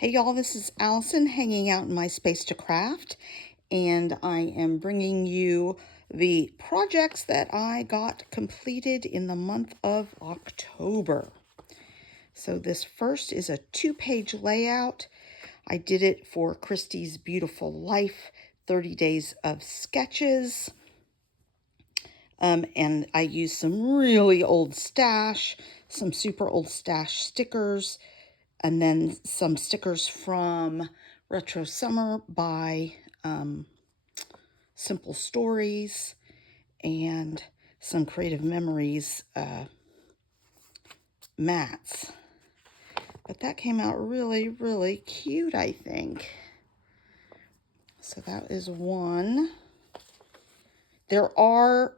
Hey y'all, this is Allison hanging out in my space to craft, and I am bringing you the projects that I got completed in the month of October. So this first is a 2-page layout. I did it for Christy's Beautiful Life 30 Days of Sketches. And I used some really old stash, some super old stash stickers, and then some stickers from Retro Summer by Simple Stories, and some Creative Memories mats. But that came out really, really cute, I think. So that is one. There are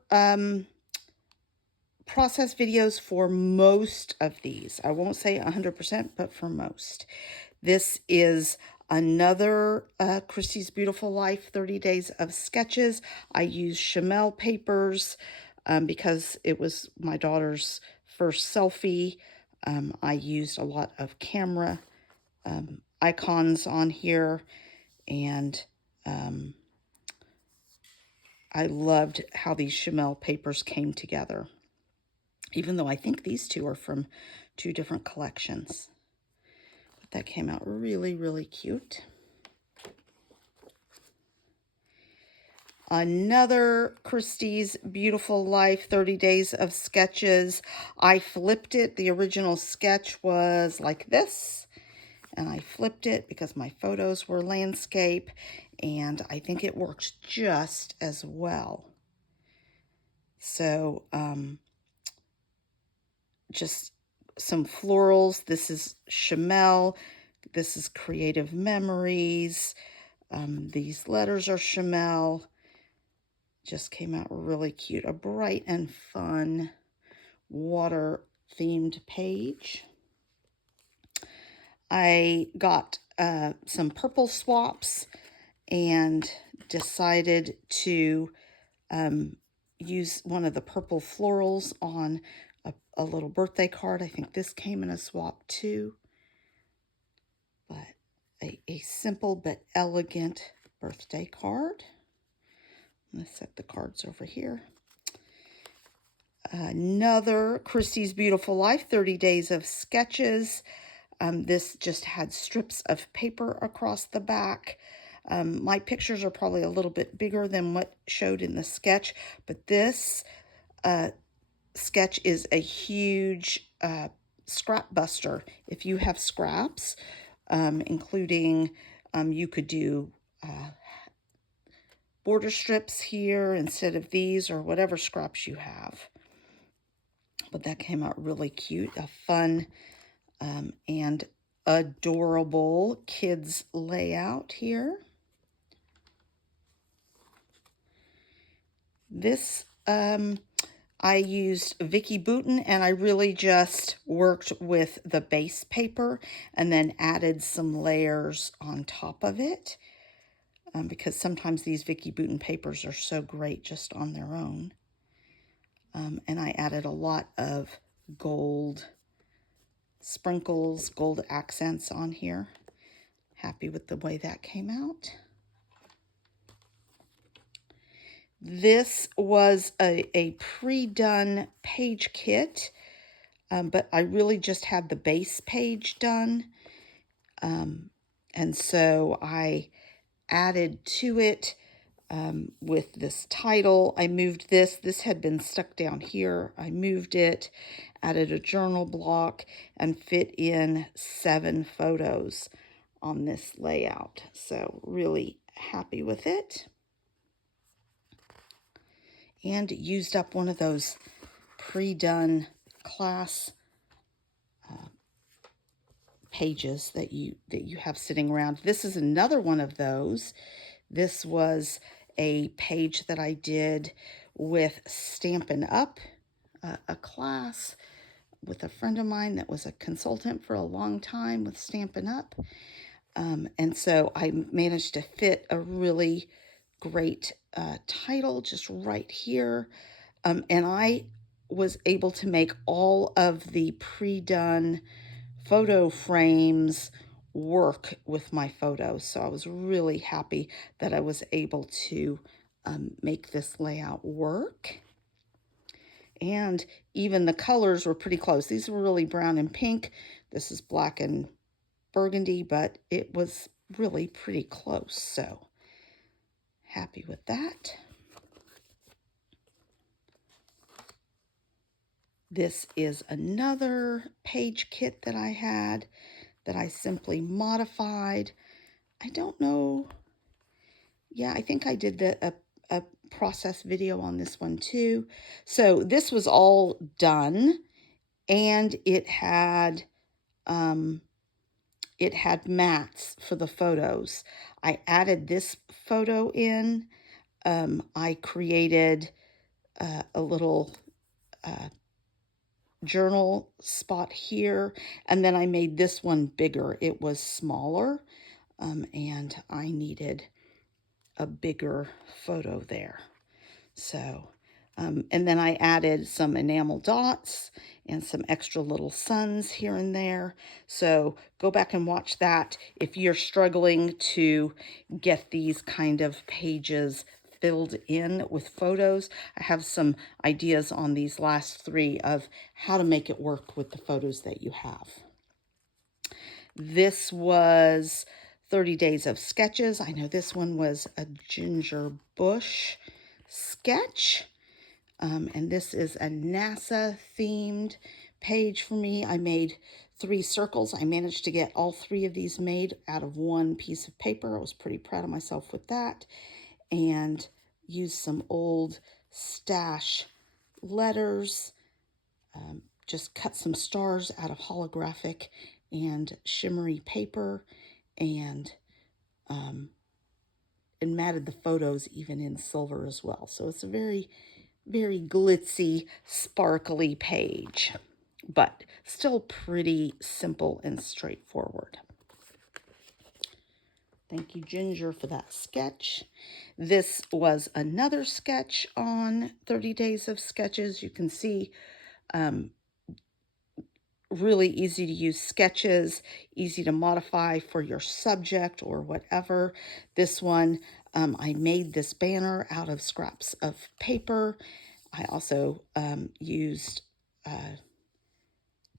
process videos for most of these. I won't say 100%, but for most. This is another Christy's Beautiful Life 30 Days of Sketches. I used Chamel papers because it was my daughter's first selfie. I used a lot of camera icons on here, and I loved how these Chamel papers came together, even though I think these two are from two different collections. But that came out really, really cute. Another Christy's Beautiful Life 30 Days of Sketches. I flipped it. The original sketch was like this, and I flipped it because my photos were landscape, and I think it works just as well. So, just some florals. This is Chamel. This is Creative Memories. These letters are Chamel. Just came out really cute. A bright and fun water themed page. I got some purple swaps and decided to use one of the purple florals on a little birthday card. I think this came in a swap too. But a simple but elegant birthday card. I'm going to set the cards over here. Another Christy's Beautiful Life 30 Days of Sketches. This just had strips of paper across the back. My pictures are probably a little bit bigger than what showed in the sketch, but this sketch is a huge scrap buster. If you have scraps, including you could do border strips here instead of these, or whatever scraps you have. But that came out really cute. A fun and adorable kids layout here. This I used Vicki Boutin, and I really just worked with the base paper and then added some layers on top of it, because sometimes these Vicki Boutin papers are so great just on their own. And I added a lot of gold sprinkles, gold accents on here. Happy with the way that came out. This was a pre-done page kit, but I really just had the base page done. And so I added to it with this title. I moved this. This had been stuck down here. I moved it, added a journal block, and fit in 7 photos on this layout. So really happy with it. And used up one of those pre-done class pages that you have sitting around. This is another one of those. This was a page that I did with Stampin' Up, a class with a friend of mine that was a consultant for a long time with Stampin' Up. And so I managed to fit a really great title just right here. And I was able to make all of the pre-done photo frames work with my photos. So I was really happy that I was able to make this layout work. And even the colors were pretty close. These were really brown and pink. This is black and burgundy, but it was really pretty close. So happy with that. This is another page kit that I had that I simply modified. I don't know. Yeah, I think I did a process video on this one too. So this was all done, and it had mats for the photos. I added this photo in. I created a little journal spot here, and then I made this one bigger. It was smaller, and I needed a bigger photo there. So, and then I added some enamel dots and some extra little suns here and there. So go back and watch that if you're struggling to get these kind of pages filled in with photos. I have some ideas on these last three of how to make it work with the photos that you have. This was 30 Days of Sketches. I know this one was a ginger bush sketch. And this is a NASA themed page for me. I made 3 circles. I managed to get all 3 of these made out of one piece of paper. I was pretty proud of myself with that. And used some old stash letters. Just cut some stars out of holographic and shimmery paper, and matted the photos even in silver as well. So it's a very glitzy, sparkly page, but still pretty simple and straightforward. Thank you, Ginger, for that sketch. This was another sketch on 30 Days of Sketches. You can see really easy to use sketches, easy to modify for your subject or whatever. This one, I made this banner out of scraps of paper. I also used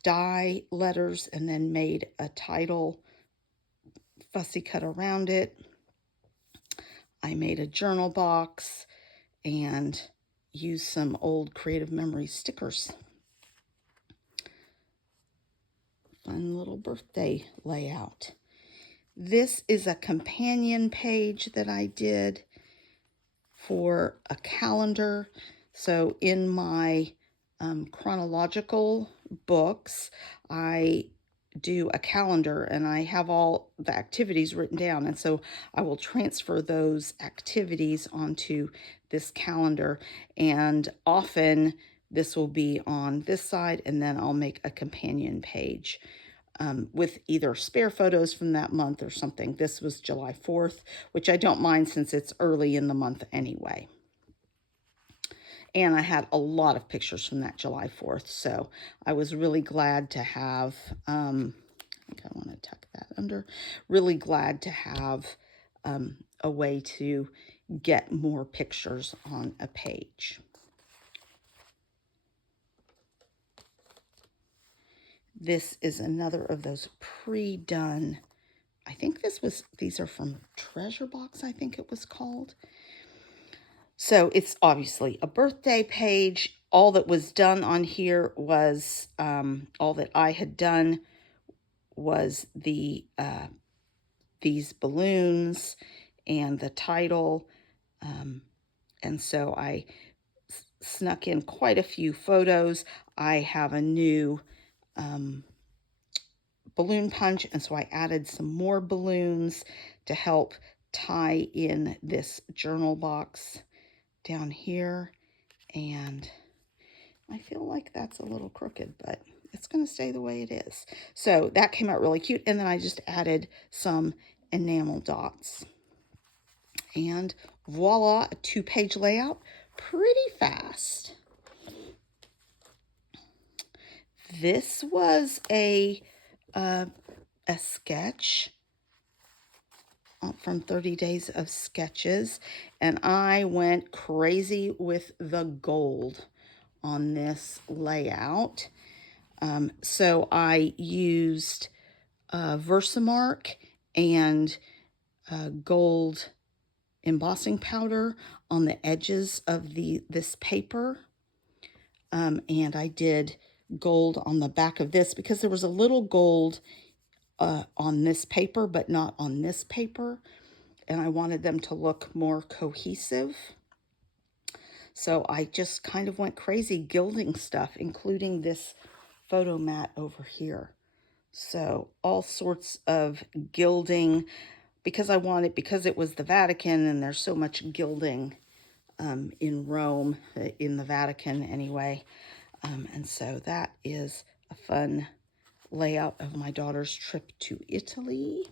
die letters and then made a title fussy cut around it. I made a journal box and used some old Creative Memory stickers. Fun little birthday layout. This is a companion page that I did for a calendar. So in my chronological books, I do a calendar and I have all the activities written down. And so I will transfer those activities onto this calendar. And often this will be on this side, and then I'll make a companion page with either spare photos from that month or something. This was July 4th, which I don't mind since it's early in the month anyway. And I had a lot of pictures from that July 4th, so I was really glad to have, I think I want to tuck that under, really glad to have a way to get more pictures on a page. This is another of those pre-done, I think these are from Treasure Box, I think it was called. So it's obviously a birthday page. All that was done on here was, all that I had done was these balloons and the title. And so I snuck in quite a few photos. I have a new balloon punch, and so I added some more balloons to help tie in this journal box down here. And I feel like that's a little crooked, but it's going to stay the way it is. So that came out really cute. And then I just added some enamel dots. And voila, a 2-page layout, pretty fast. This was a a sketch from 30 Days of Sketches, and I went crazy with the gold on this layout. So I used Versamark and gold embossing powder on the edges of this paper, and I did gold on the back of this because there was a little gold on this paper but not on this paper, and I wanted them to look more cohesive. So I just kind of went crazy gilding stuff, including this photo mat over here. So all sorts of gilding because because it was the Vatican and there's so much gilding in Rome, in the Vatican anyway. And so that is a fun layout of my daughter's trip to Italy.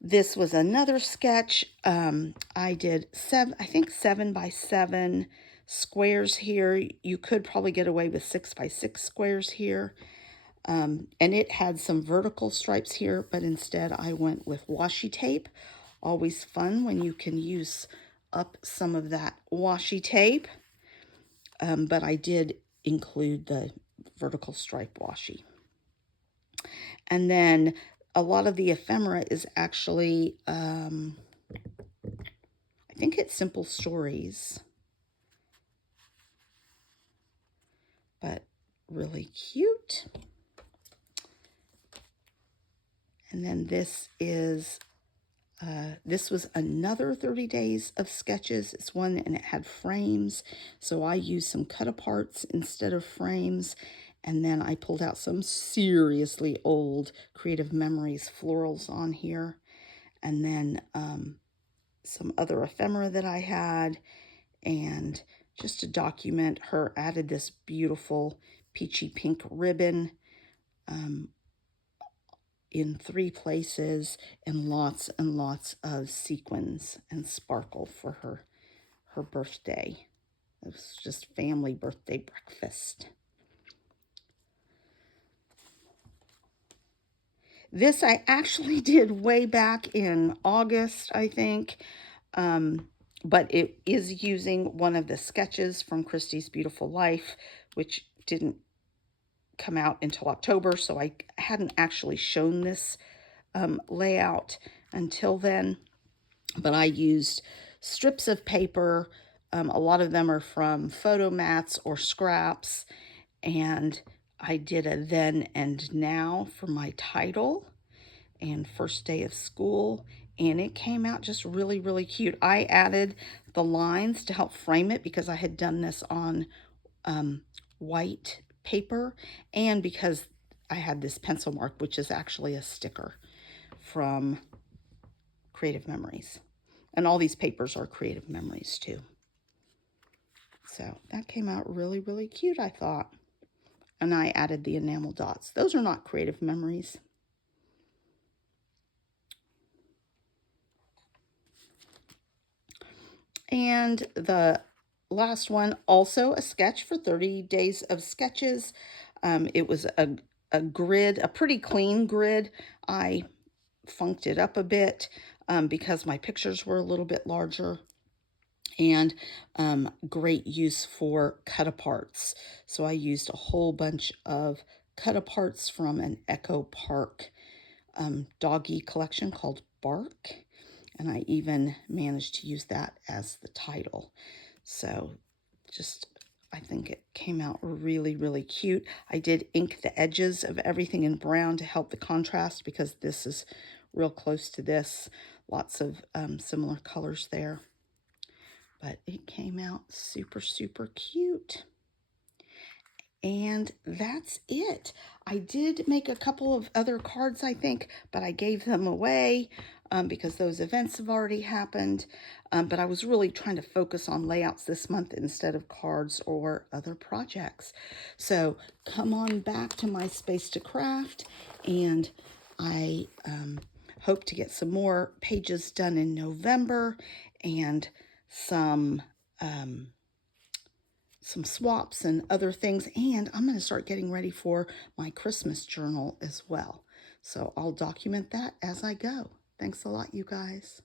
This was another sketch. I did I think 7 by 7 squares here. You could probably get away with 6 by 6 squares here. And it had some vertical stripes here, but instead I went with washi tape. Always fun when you can use up some of that washi tape. But I did include the vertical stripe washi. And then a lot of the ephemera is actually, I think it's Simple Stories, but really cute. And then this was another 30 Days of Sketches. It's one, and it had frames. So I used some cut-aparts instead of frames. And then I pulled out some seriously old Creative Memories florals on here. And then some other ephemera that I had. And just to document her, added this beautiful peachy pink ribbon in 3 places, and lots of sequins and sparkle for her birthday. It was just family birthday breakfast. This I actually did way back in August, I think, but it is using one of the sketches from Christie's Beautiful Life, which didn't come out until October, so I hadn't actually shown this layout until then. But I used strips of paper. A lot of them are from photo mats or scraps. And I did a then and now for my title and first day of school. And it came out just really, really cute. I added the lines to help frame it because I had done this on white paper, and because I had this pencil mark, which is actually a sticker from Creative Memories. And all these papers are Creative Memories too. So that came out really, really cute, I thought. And I added the enamel dots. Those are not Creative Memories. And the last one, also a sketch for 30 Days of Sketches. It was a grid, a pretty clean grid. I funked it up a bit because my pictures were a little bit larger, and great use for cut-aparts. So I used a whole bunch of cut-aparts from an Echo Park doggy collection called Bark, and I even managed to use that as the title. So just, I think it came out really, really cute. I did ink the edges of everything in brown to help the contrast because this is real close to this. Lots of similar colors there. But it came out super, super cute. And that's it. I did make a couple of other cards, I think, but I gave them away because those events have already happened. But I was really trying to focus on layouts this month instead of cards or other projects. So come on back to My Space to Craft, and I hope to get some more pages done in November and some some swaps and other things. And I'm going to start getting ready for my Christmas journal as well. So I'll document that as I go. Thanks a lot, you guys.